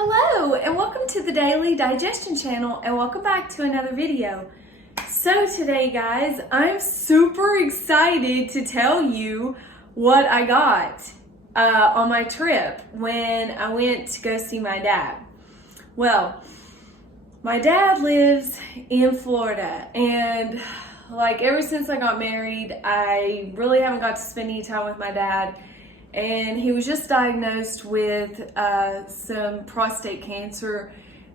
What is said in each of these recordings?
Hello and welcome to the Daily Digestion channel and welcome back to another video. So today guys, I'm super excited to tell you what I got on my trip when I went to go see my dad. Well, my dad lives in Florida and like ever since I got married, I really haven't got to spend any time with my dad. And he was just diagnosed with some prostate cancer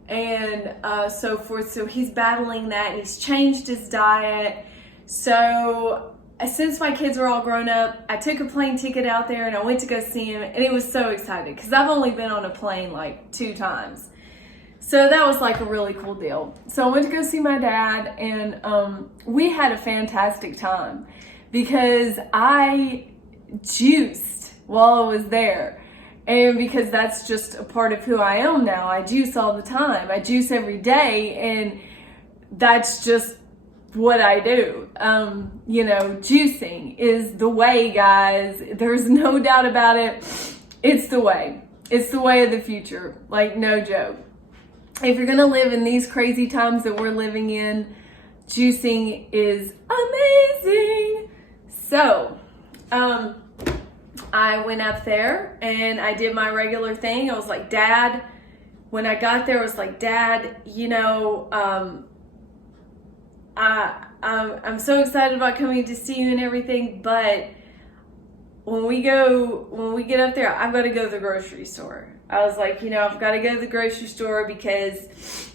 and so forth. So he's battling that and he's changed his diet. So since my kids are all grown up, I took a plane ticket out there and I went to go see him, and it was so exciting because I've only been on a plane like 2 times. So that was like a really cool deal. So I went to go see my dad and we had a fantastic time because I juiced while I was there. And because that's just a part of who I am now. I juice all the time. I juice every day and that's just what I do. Juicing is the way, guys. There's no doubt about it. It's the way. It's the way of the future. Like, no joke. If you're gonna live in these crazy times that we're living in, juicing is amazing. So, I went up there and I did my regular thing. I was like, Dad, when I got there, I was like, Dad, I'm so excited about coming to see you and everything, but when we get up there, I've got to go to the grocery store. I was like, I've got to go to the grocery store because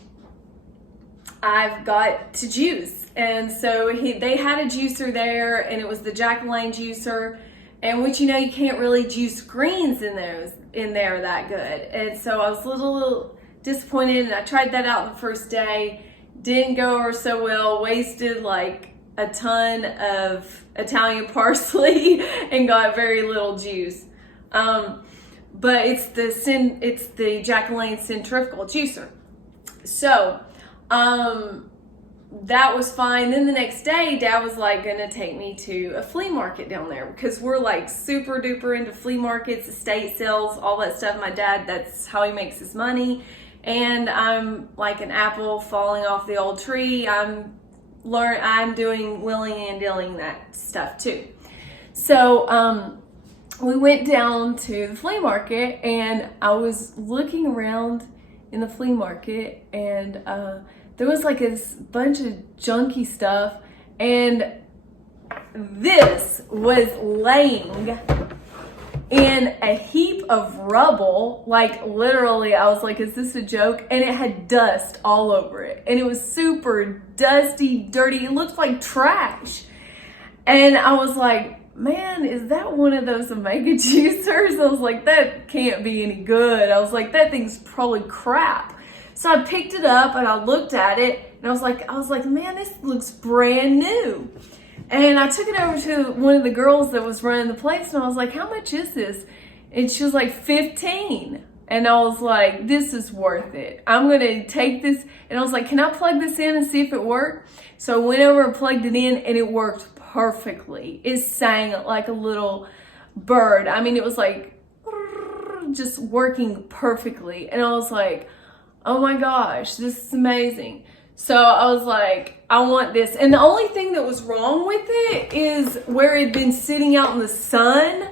I've got to juice. And so they had a juicer there, and it was the Jack juicer. And which, you can't really juice greens in there that good. And so I was a little disappointed, and I tried that out the first day. Didn't go over so well, wasted like a ton of Italian parsley and got very little juice. But it's the Jack centrifugal juicer. So, that was fine. Then the next day, Dad was like gonna take me to a flea market down there because we're like super duper into flea markets, estate sales, all that stuff. My dad, that's how he makes his money. And I'm like an apple falling off the old tree. I'm doing willing and dealing that stuff too. So we went down to the flea market and I was looking around in the flea market and there was like this bunch of junky stuff, and this was laying in a heap of rubble. Like literally, I was like, is this a joke? And it had dust all over it. And it was super dusty, dirty. It looked like trash. And I was like, man, is that one of those Omega juicers? I was like, that can't be any good. I was like, that thing's probably crap. So I picked it up and I looked at it and I was like, man, this looks brand new. And I took it over to one of the girls that was running the place and I was like, how much is this? And she was like, 15. And I was like, this is worth it. I'm going to take this. And I was like, can I plug this in and see if it worked? So I went over and plugged it in and it worked perfectly. It sang like a little bird. I mean, it was like just working perfectly. And I was like, oh my gosh, this is amazing. So I was like, I want this. And the only thing that was wrong with it is where it had been sitting out in the sun.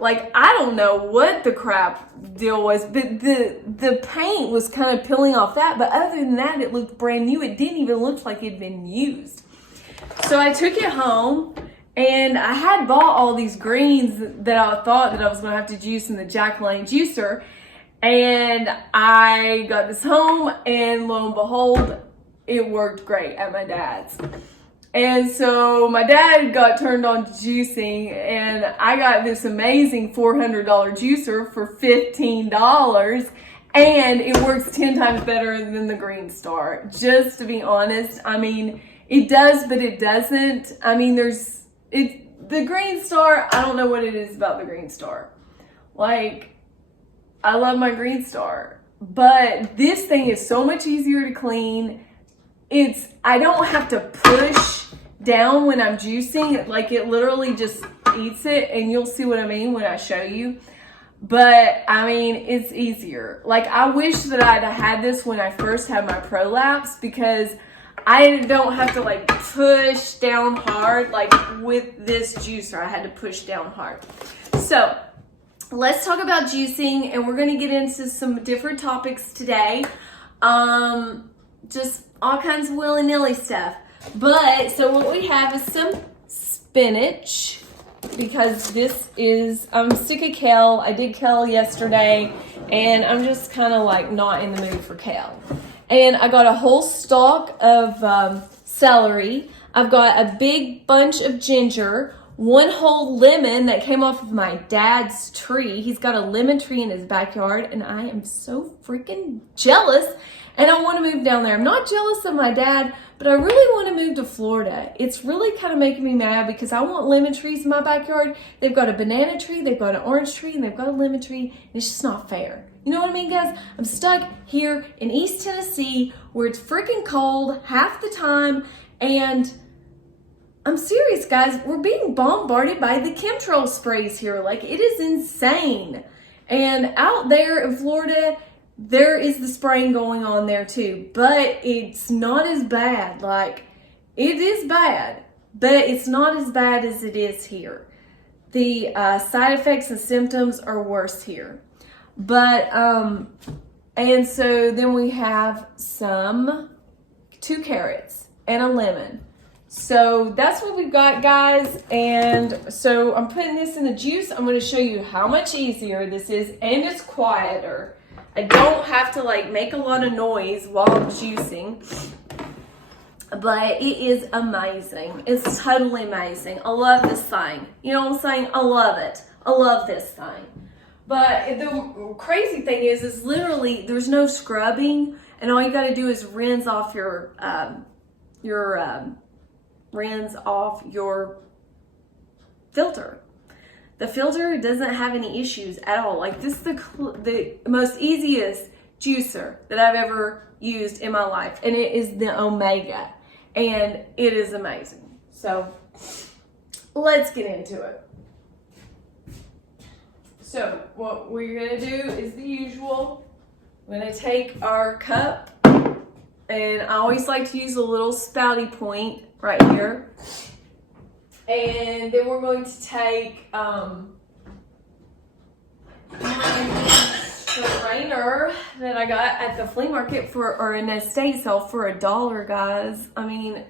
Like, I don't know what the crap deal was, but the paint was kind of peeling off that. But other than that, it looked brand new. It didn't even look like it had been used. So I took it home and I had bought all these greens that I thought that I was going to have to juice in the Jack juicer. And I got this home and lo and behold, it worked great at my dad's. And so my dad got turned on to juicing and I got this amazing $400 juicer for $15 and it works 10 times better than the Green Star. Just to be honest, I mean, it does, but it doesn't. I mean, the Green Star, I don't know what it is about the Green Star. Like, I love my Green Star, but this thing is so much easier to clean. I don't have to push down when I'm juicing. Like, it literally just eats it, and you'll see what I mean when I show you. But I mean, it's easier. Like, I wish that I'd had this when I first had my prolapse, because I don't have to like push down hard. Like with this juicer, I had to push down hard. So let's talk about juicing, and we're going to get into some different topics today. Just all kinds of willy-nilly stuff. But so what we have is some spinach, because this is, I'm sick of kale. I did kale yesterday, and I'm just kind of like not in the mood for kale. And I got a whole stalk of celery. I've got a big bunch of ginger, one whole lemon that came off of my dad's tree. He's got a lemon tree in his backyard, and I am so freaking jealous. And I want to move down there. I'm not jealous of my dad, but I really want to move to Florida. It's really kind of making me mad because I want lemon trees in my backyard. They've got a banana tree, they've got an orange tree, and they've got a lemon tree. And it's just not fair. You know what I mean, guys? I'm stuck here in East Tennessee where it's freaking cold half the time. And I'm serious, guys. We're being bombarded by the chemtrail sprays here. Like, it is insane. And out there in Florida, there is the spraying going on there too, but it's not as bad. Like, it is bad, but it's not as bad as it is here. The side effects and symptoms are worse here. But, and so then we have 2 carrots and a lemon. So that's what we've got, guys. And so I'm putting this in the juice. I'm going to show you how much easier this is, and it's quieter. I don't have to like make a lot of noise while I'm juicing, but it is amazing. It's totally amazing. I love this thing. You know what I'm saying? I love it. I love this thing. But the crazy thing is literally there's no scrubbing, and all you got to do is rinse off your filter. The filter doesn't have any issues at all. Like, this is the most easiest juicer that I've ever used in my life. And it is the Omega. And it is amazing. So, let's get into it. So, what we're going to do is the usual. We're going to take our cup. And I always like to use a little spouty point right here. And then we're going to take my strainer that I got at the flea market or an estate sale for $1, guys. I mean,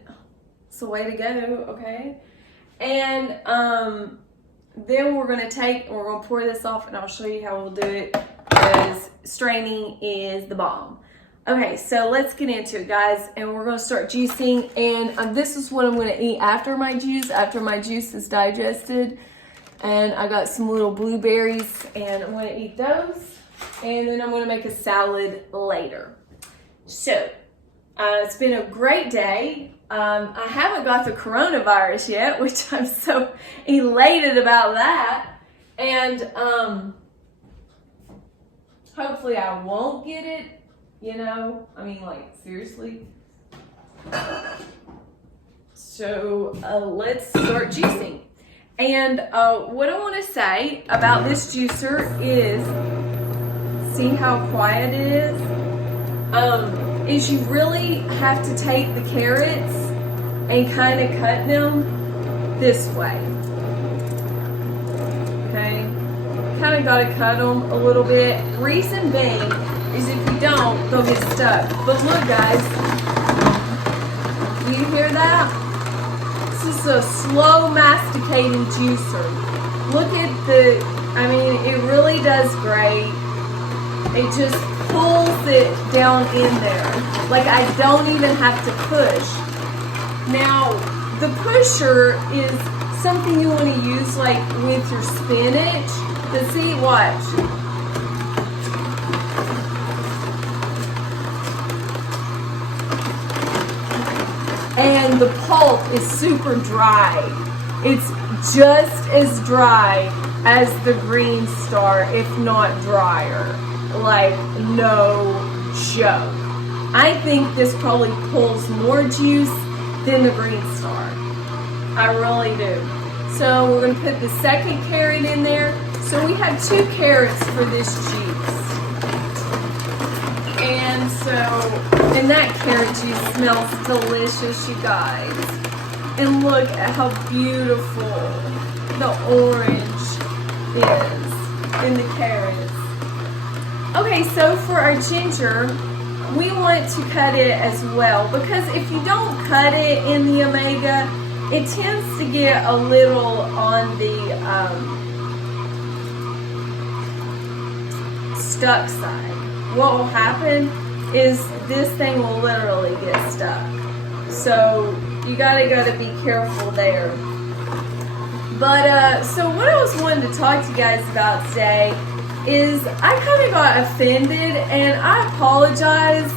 it's the way to go, okay? And then we're going to pour this off, and I'll show you how we'll do it, because straining is the bomb. Okay, so let's get into it, guys, and we're going to start juicing, and this is what I'm going to eat after my juice is digested. And I got some little blueberries, and I'm going to eat those, and then I'm going to make a salad later. So, it's been a great day. I haven't got the coronavirus yet, which I'm so elated about that, and hopefully I won't get it. You know, I mean, like, seriously. So, let's start juicing. And what I want to say about this juicer is, see how quiet it is you really have to take the carrots and kind of cut them this way. Okay? Kind of got to cut them a little bit. Reason being is if you don't, they'll get stuck. But look, guys, do you hear that? This is a slow masticating juicer. Look at I mean, it really does great. It just pulls it down in there. Like, I don't even have to push. Now, the pusher is something you want to use like with your spinach. But see, watch. And the pulp is super dry. It's just as dry as the Green Star, if not drier. Like, no joke. I think this probably pulls more juice than the Green Star. I really do. So we're going to put the second carrot in there. So we have 2 carrots for this juice. And and that carrot juice smells delicious, you guys. And look at how beautiful the orange is in the carrots. Okay, so for our ginger, we want to cut it as well, because if you don't cut it in the omega, it tends to get a little on the stuck side. What will happen is this thing will literally get stuck. So you gotta be careful there. But so what I was wanting to talk to you guys about today is I kind of got offended, and I apologize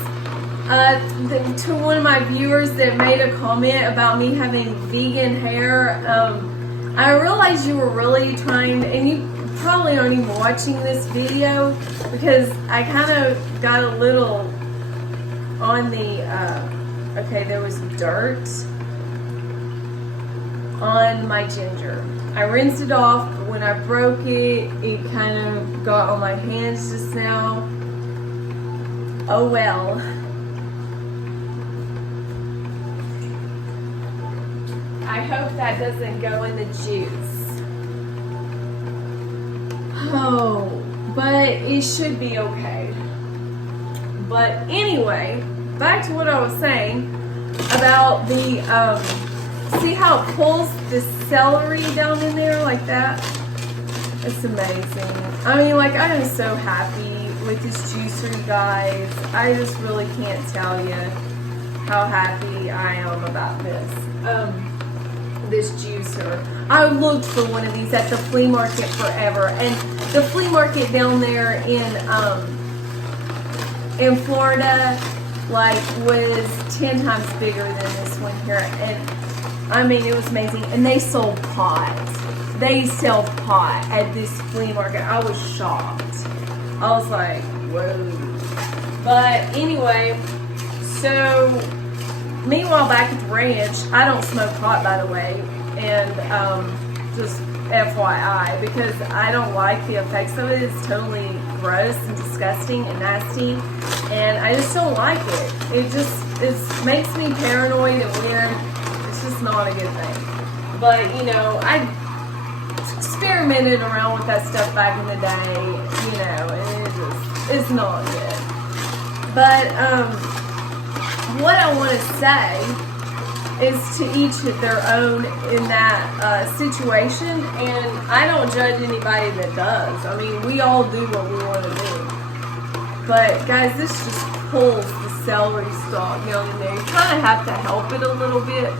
to one of my viewers that made a comment about me having vegan hair. I realized you were really trying, and you probably aren't even watching this video, because I kind of got a little on the, okay, there was dirt on my ginger. I rinsed it off, but when I broke it, it kind of got on my hands just now. Oh well. I hope that doesn't go in the juice. Oh, but it should be okay. But anyway, back to what I was saying about the, see how it pulls the celery down in there like that? It's amazing. I mean, like, I am so happy with this juicer, you guys. I just really can't tell you how happy I am about this juicer. I looked for one of these at the flea market forever, and the flea market down there in Florida, like, was 10 times bigger than this one here, and I mean, it was amazing. And they sold pot. They sell pot at this flea market. I was shocked. I was like, whoa. But anyway, so meanwhile, back at the ranch, I don't smoke pot, by the way, and just FYI, because I don't like the effects of it. It's totally gross and disgusting and nasty, and I just don't like it. It makes me paranoid and weird. It's just not a good thing. But you know, I experimented around with that stuff back in the day, you know, and it's not good. But what I want to say is to each their own in that situation, and I don't judge anybody that does. I mean, we all do what we want to do. But guys, this just pulls the celery stalk down in there. You kind of have to help it a little bit,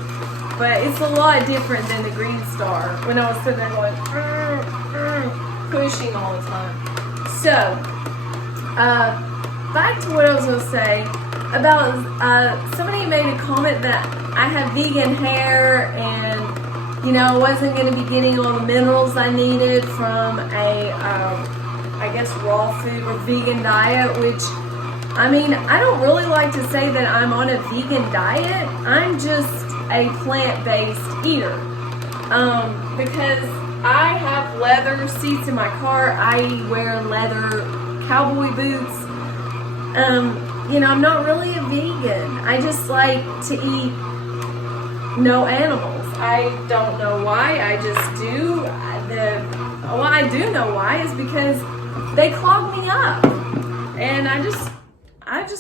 but it's a lot different than the green star when I was sitting there going, pushing all the time. So, back to what I was going to say about, somebody made a comment that I have vegan hair and, you know, I wasn't going to be getting all the minerals I needed from a, I guess, raw food or vegan diet, which, I mean, I don't really like to say that I'm on a vegan diet. I'm just a plant-based eater, because I have leather seats in my car. I wear leather cowboy boots. You know, I'm not really a vegan. I just like to eat no animals. I don't know why. I just do. Well, I do know why is because they clog me up, and I just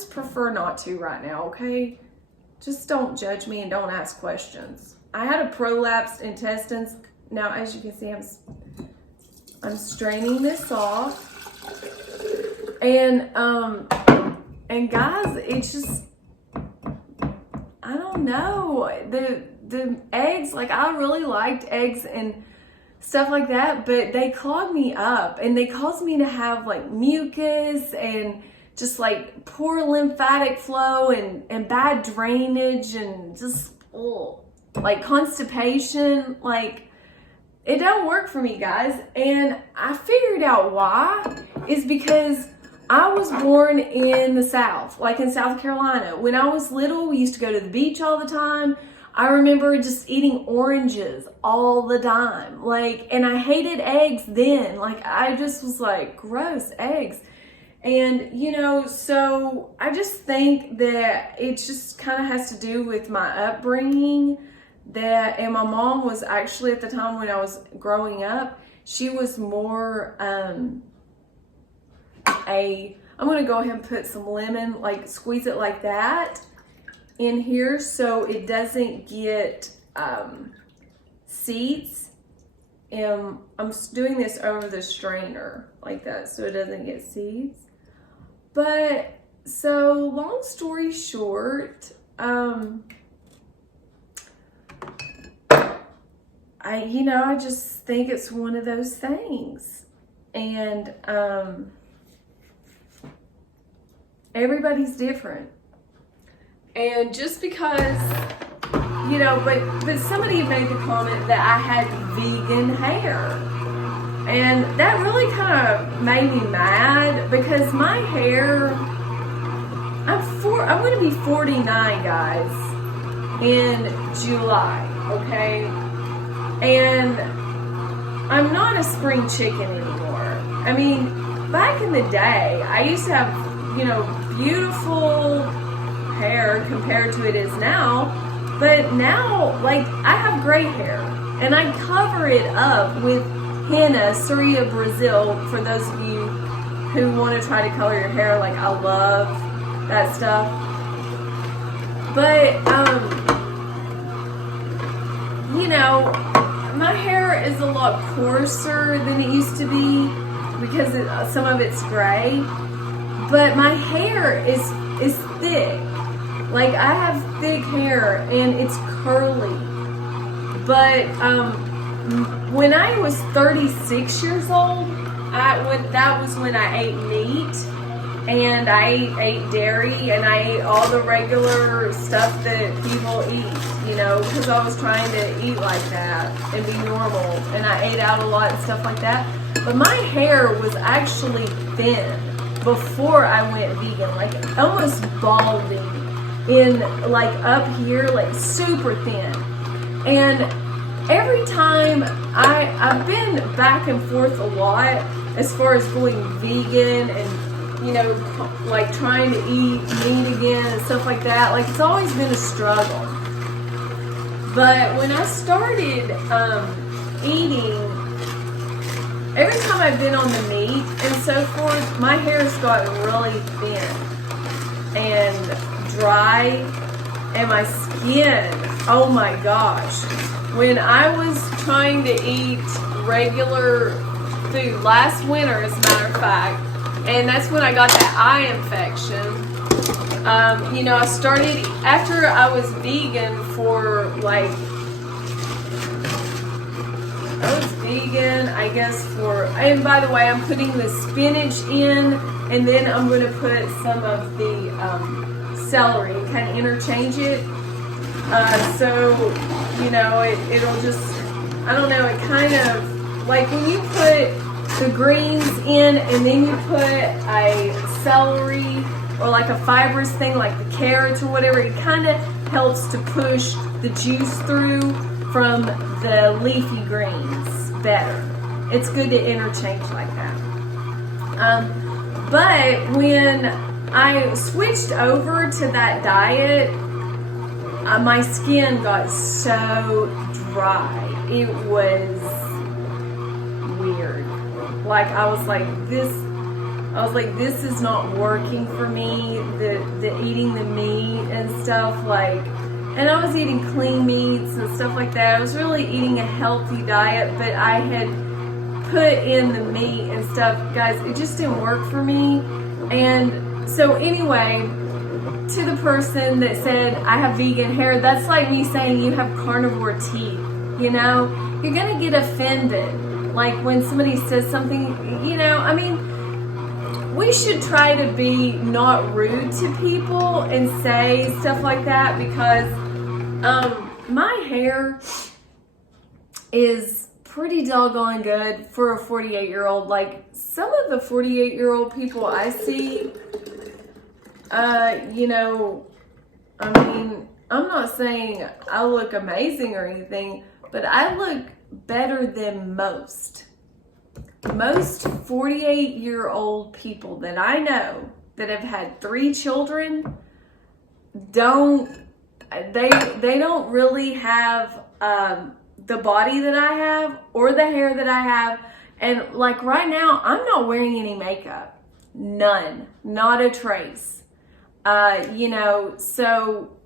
prefer not to right now. Okay, just don't judge me and don't ask questions. I had a prolapsed intestines. Now, as you can see, I'm straining this off, and guys, it's just, I don't know, the eggs, like, I really liked eggs and stuff like that, but they clog me up, and they cause me to have, like, mucus and just, like, poor lymphatic flow and bad drainage and just, like, constipation. Like, it don't work for me, guys. And I figured out why is because I was born in the South, like in South Carolina. When I was little, we used to go to the beach all the time. I remember just eating oranges all the time. Like, and I hated eggs then. Like, I just was like, gross, eggs. And, you know, so I just think that it just kind of has to do with my upbringing. And my mom was actually, at the time when I was growing up, she was more I'm going to go ahead and put some lemon, like squeeze it like that in here so it doesn't get seeds. And I'm doing this over the strainer like that so it doesn't get seeds. But so long story short, I just think it's one of those things. And everybody's different. And just because, but somebody made the comment that I had vegan hair. And that really kind of made me mad because my hair, I'm going to be 49, guys, in July, okay? And I'm not a spring chicken anymore. I mean, back in the day, I used to have, beautiful hair compared to it is now. But now, like, I have gray hair and I cover it up with henna, Surya Brazil, for those of you who want to try to color your hair. Like, I love that stuff. But, my hair is a lot coarser than it used to be because some of it's gray. But my hair is thick. Like, I have thick hair and it's curly. But when I was 36 years old, that was when I ate meat and I ate dairy and I ate all the regular stuff that people eat, because I was trying to eat like that and be normal, and I ate out a lot and stuff like that. But my hair was actually thin before I went vegan, like almost balding in, like, up here, like super thin. And every time I've been back and forth a lot as far as going vegan and, like trying to eat meat again and stuff like that. Like, it's always been a struggle. But when I started eating, every time I've been on the meat and so forth, my hair's gotten really thin and dry, and my skin, oh my gosh. When I was trying to eat regular food last winter, as a matter of fact, and that's when I got that eye infection. I started, after I was vegan for like, I guess and by the way, I'm putting the spinach in, and then I'm going to put some of the celery and kind of interchange it. It'll just, I don't know, it kind of, like when you put the greens in and then you put a celery or like a fibrous thing like the carrots or whatever, it kind of helps to push the juice through from the leafy greens better. It's good to interchange like that. But when I switched over to that diet, my skin got so dry. It was weird. Like, I was like, this is not working for me, the eating the meat and stuff, like, and I was eating clean meats and stuff like that. I was really eating a healthy diet, but I had put in the meat and stuff. Guys, it just didn't work for me. And so anyway, to the person that said I have vegan hair, that's like me saying you have carnivore teeth. You're gonna get offended. Like when somebody says something, I mean, we should try to be not rude to people and say stuff like that, because my hair is pretty doggone good for a 48-year-old. Like, some of the 48-year-old people I see, I mean, I'm not saying I look amazing or anything, but I look better than most. Most 48-year-old people that I know that have had 3 children don't really have the body that I have or the hair that I have. And like right now, I'm not wearing any makeup. None. Not a trace. You know, so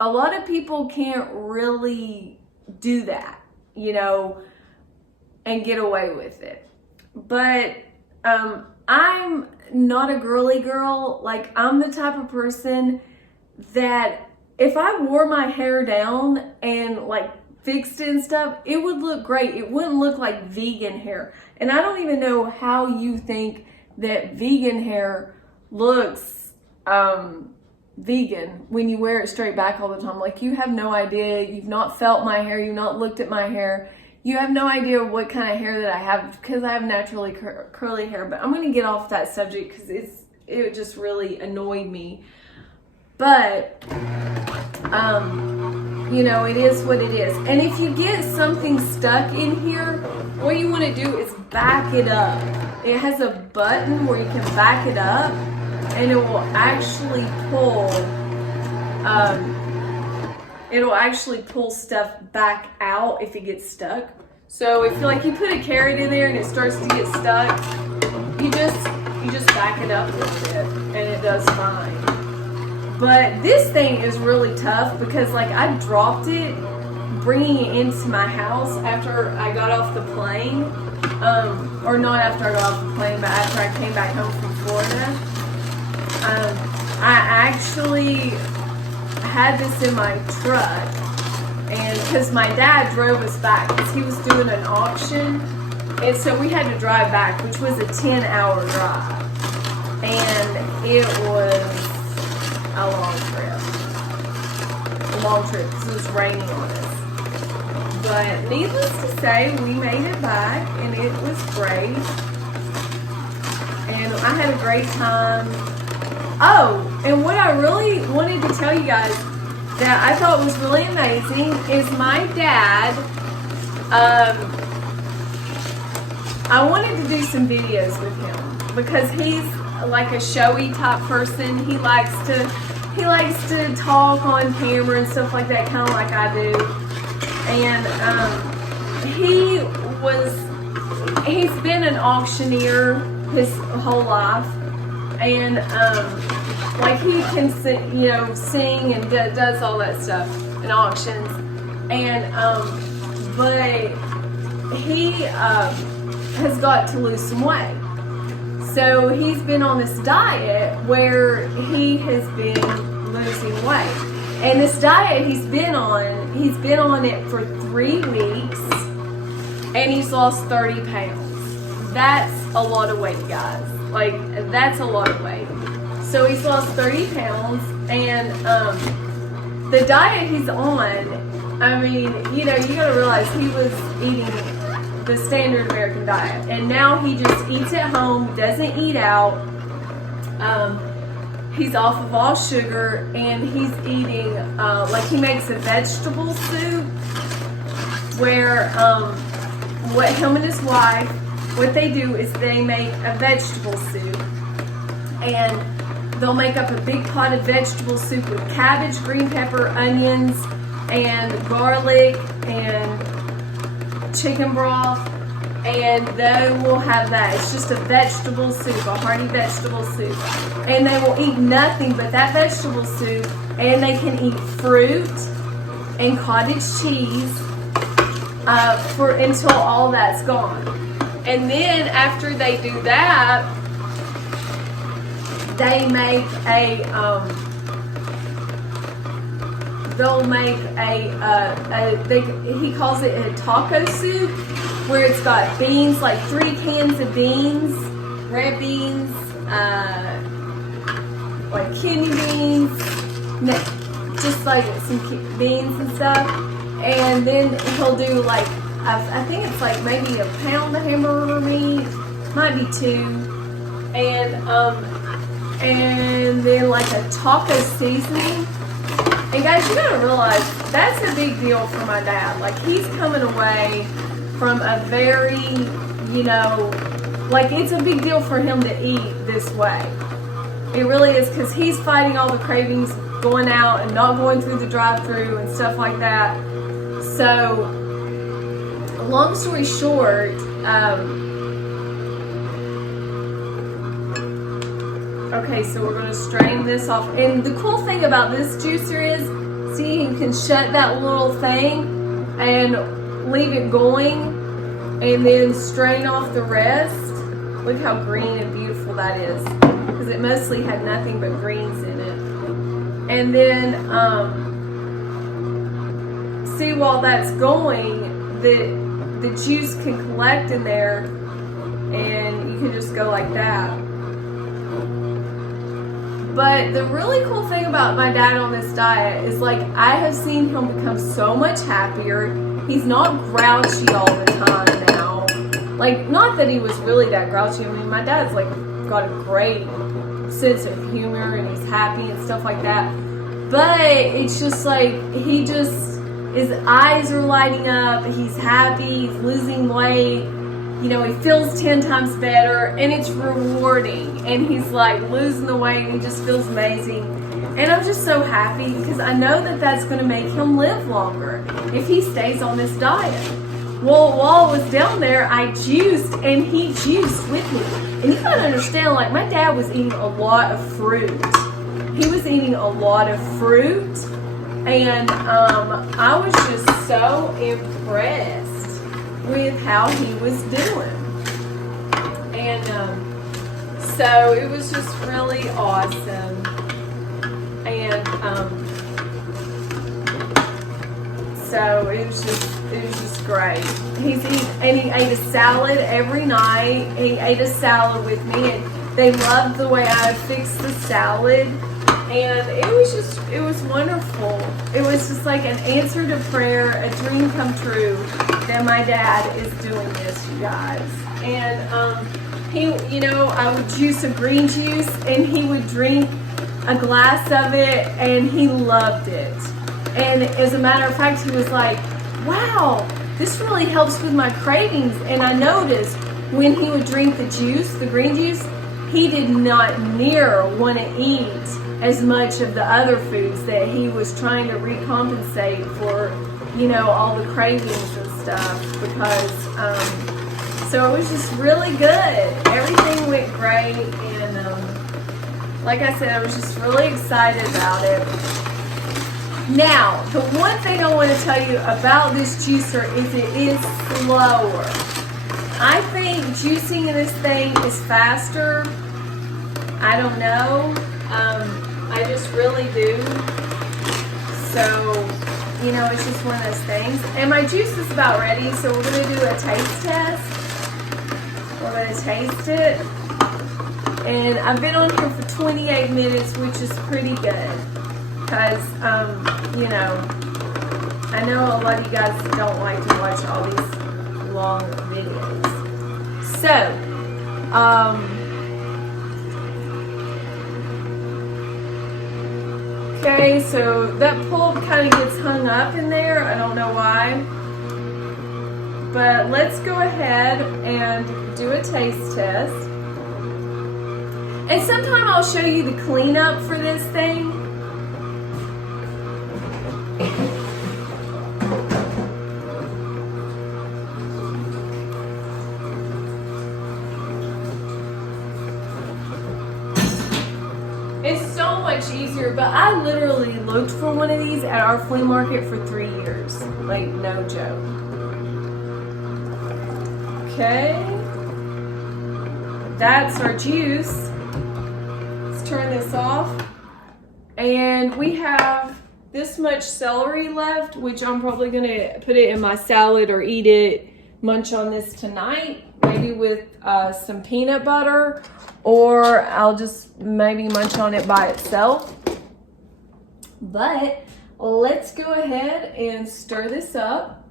a lot of people can't really do that, you know, and get away with it. But I'm not a girly girl. Like, I'm the type of person that if I wore my hair down and like fixed it and stuff, it would look great. It wouldn't look like vegan hair. And I don't even know how you think that vegan hair looks vegan when you wear it straight back all the time. Like, you have no idea. You've not felt my hair. You've not looked at my hair. You have no idea what kind of hair that I have, because I have naturally curly hair. But I'm going to get off that subject because it just really annoyed me. But you know, it is what it is. And if you get something stuck in here, what you want to do is back it up. It has a button where you can back it up, and it will actually pull stuff back out if it gets stuck. So if you put a carrot in there and it starts to get stuck, you just back it up a little bit and it does fine. But this thing is really tough because like I dropped it bringing it into my house after I got off the plane, or not after I got off the plane, but after I came back home from Florida. I actually had this in my truck, and because my dad drove us back because he was doing an auction, and so we had to drive back, which was a 10-hour drive, and it was a long trip because it was raining on us. But needless to say, we made it back and it was great, and I had a great time. Oh, and what I really wanted to tell you guys that I thought was really amazing is my dad, I wanted to do some videos with him because he's like a showy type person. He likes to talk on camera and stuff like that, kind of like I do. And he's been an auctioneer his whole life, and like he can sing and does all that stuff in auctions, and but he has got to lose some weight. So he's been on this diet where he has been losing weight. And this diet he's been on it for 3 weeks, and he's lost 30 pounds. That's a lot of weight, guys. Like, that's a lot of weight. So he's lost 30 pounds, and the diet he's on, I mean, you gotta realize he was eating the standard American diet, and now he just eats at home, doesn't eat out. He's off of all sugar, and he's eating like he makes a vegetable soup where what him and his wife, what they do is they make a vegetable soup, and they'll make up a big pot of vegetable soup with cabbage, green pepper, onions, and garlic, and chicken broth, and they will have that. It's just a vegetable soup, a hearty vegetable soup, and they will eat nothing but that vegetable soup, and they can eat fruit and cottage cheese until all that's gone. And then after they do that, they make he calls it a taco soup, where it's got beans, like 3 cans of beans, red beans, like kidney beans, just like some beans and stuff. And then he'll do like, I think it's like maybe a pound of hamburger meat, might be 2, and then like a taco seasoning. And guys, you gotta realize that's a big deal for my dad. Like, he's coming away from a very, you know, like, it's a big deal for him to eat this way. It really is, because he's fighting all the cravings, going out and not going through the drive-thru and stuff like that. So, long story short, okay, so we're gonna strain this off. And the cool thing about this juicer is, see, you can shut that little thing and leave it going and then strain off the rest. Look how green and beautiful that is, because it mostly had nothing but greens in it. And then, see, while that's going, the juice can collect in there, and you can just go like that. But the really cool thing about my dad on this diet is, like, I have seen him become so much happier. He's not grouchy all the time now. Like, not that he was really that grouchy. I mean, my dad's, like, got a great sense of humor, and he's happy and stuff like that. But it's just like, he just, his eyes are lighting up, he's happy, he's losing weight, you know, he feels 10 times better, and it's rewarding, and he's like losing the weight, and he just feels amazing. And I'm just so happy, because I know that that's going to make him live longer if he stays on this diet. Well, while I was down there, I juiced, and he juiced with me. And you gotta understand, like, my dad was eating a lot of fruit. He was eating a lot of fruit, and I was just so impressed with how he was doing. And so it was just really awesome. And so it was just great. He ate a salad every night. He ate a salad with me, and they loved the way I fixed the salad. And it was wonderful. It was just like an answer to prayer, a dream come true that my dad is doing this, you guys. And he, you know, I would juice a green juice, and he would drink a glass of it, and he loved it. And as a matter of fact, he was like, wow, this really helps with my cravings. And I noticed when he would drink the juice, the green juice, he did not near want to eat as much of the other foods that he was trying to recompensate for, you know, all the cravings and stuff, because, so it was just really good. Everything went great, and like I said, I was just really excited about it. Now, the one thing I want to tell you about this juicer is it is slower. I think juicing in this thing is faster. I don't know. I just really do. So, you know, it's just one of those things. And my juice is about ready, so we're going to do a taste test. We're going to taste it. And I've been on here for 28 minutes, which is pretty good. Because, you know a lot of you guys don't like to watch all these long videos. So, okay, so that pulp kind of gets hung up in there. I don't know why. But let's go ahead and do a taste test. And sometime I'll show you the cleanup for this thing. It's so much easier, but I literally looked for one of these at our flea market for 3 years. Like, no joke. Okay. That's our juice. Let's turn this off. And we have this much celery left, which I'm probably going to put it in my salad or eat it, munch on this tonight, maybe with some peanut butter, or I'll just maybe munch on it by itself. But let's go ahead and stir this up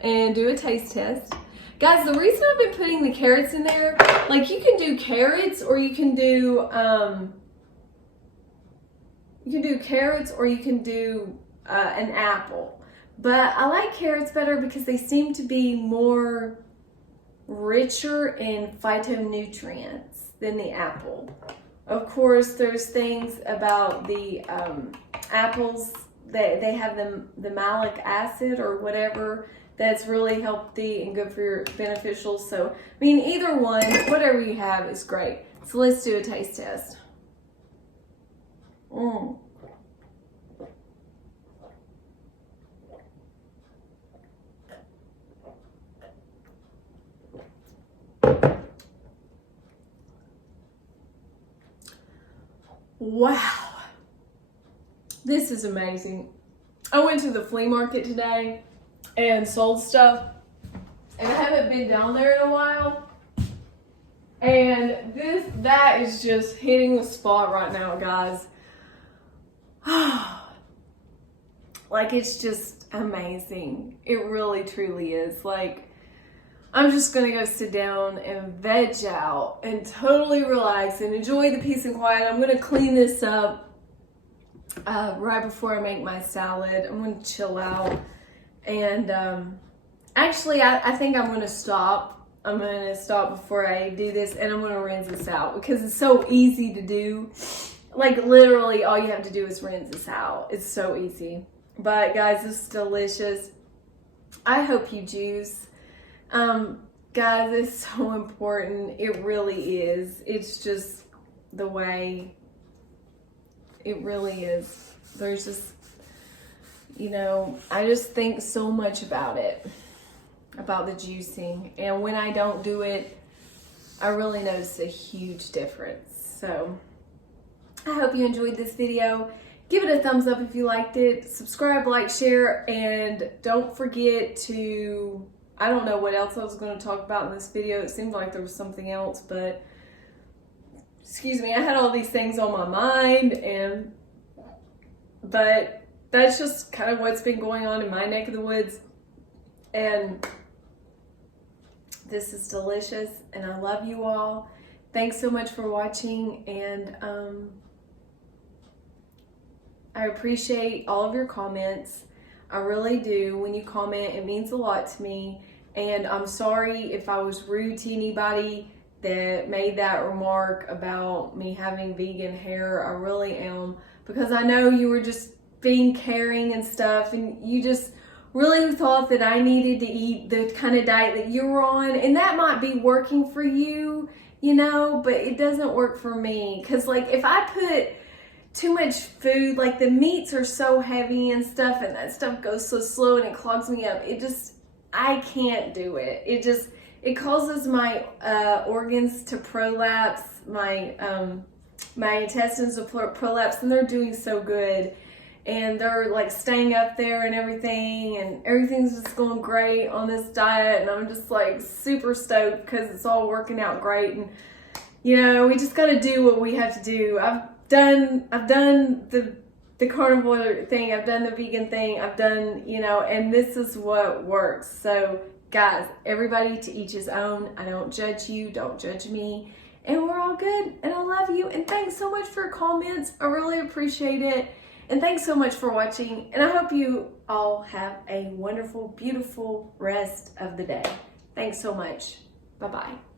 and do a taste test. Guys, the reason I've been putting the carrots in there, like, you can do carrots, or you can do you can do carrots or you can do an apple. But I like carrots better because they seem to be more richer in phytonutrients than the apple. Of course, there's things about the apples that they have the malic acid or whatever that's really healthy and good for your beneficial. So, I mean, either one, whatever you have is great. So let's do a taste test. Wow, this is amazing. I went to the flea market today and sold stuff, and I haven't been down there in a while, and that is just hitting the spot right now, guys. Like, it's just amazing. It really truly is. Like, I'm just gonna go sit down and veg out and totally relax and enjoy the peace and quiet. I'm gonna clean this up right before I make my salad. I'm gonna chill out. And actually, I think I'm gonna stop. I'm gonna stop before I do this, and I'm gonna rinse this out because it's so easy to do. Like, literally all you have to do is rinse this out. It's so easy. But guys, this is delicious. I hope you juice. Guys, it's so important. It really is. It's just the way it really is. There's just, you know, I just think so much about it, about the juicing. And when I don't do it, I really notice a huge difference. So I hope you enjoyed this video. Give it a thumbs up if you liked it. Subscribe, like, share, and don't forget to, I don't know what else I was going to talk about in this video. It seemed like there was something else, but excuse me, I had all these things on my mind, but that's just kind of what's been going on in my neck of the woods. And this is delicious, and I love you all. Thanks so much for watching, and I appreciate all of your comments. I really do. When you comment, it means a lot to me. And I'm sorry if I was rude to anybody that made that remark about me having vegan hair. I really am, because I know you were just being caring and stuff, and you just really thought that I needed to eat the kind of diet that you were on, and that might be working for you, you know, but it doesn't work for me. Because, like, if I put too much food, like the meats are so heavy and stuff, and that stuff goes so slow and it clogs me up, I can't do it. It causes my organs to prolapse, my intestines to prolapse, and they're doing so good, and they're like staying up there and everything's just going great on this diet, and I'm just like super stoked because it's all working out great. And you know, we just got to do what we have to do. I've done the carnivore thing, I've done the vegan thing, I've done, you know, and this is what works. So guys, everybody to each his own. I don't judge you, don't judge me, and we're all good, and I love you, and thanks so much for your comments. I really appreciate it, and thanks so much for watching, and I hope you all have a wonderful, beautiful rest of the day. Thanks so much. Bye-bye.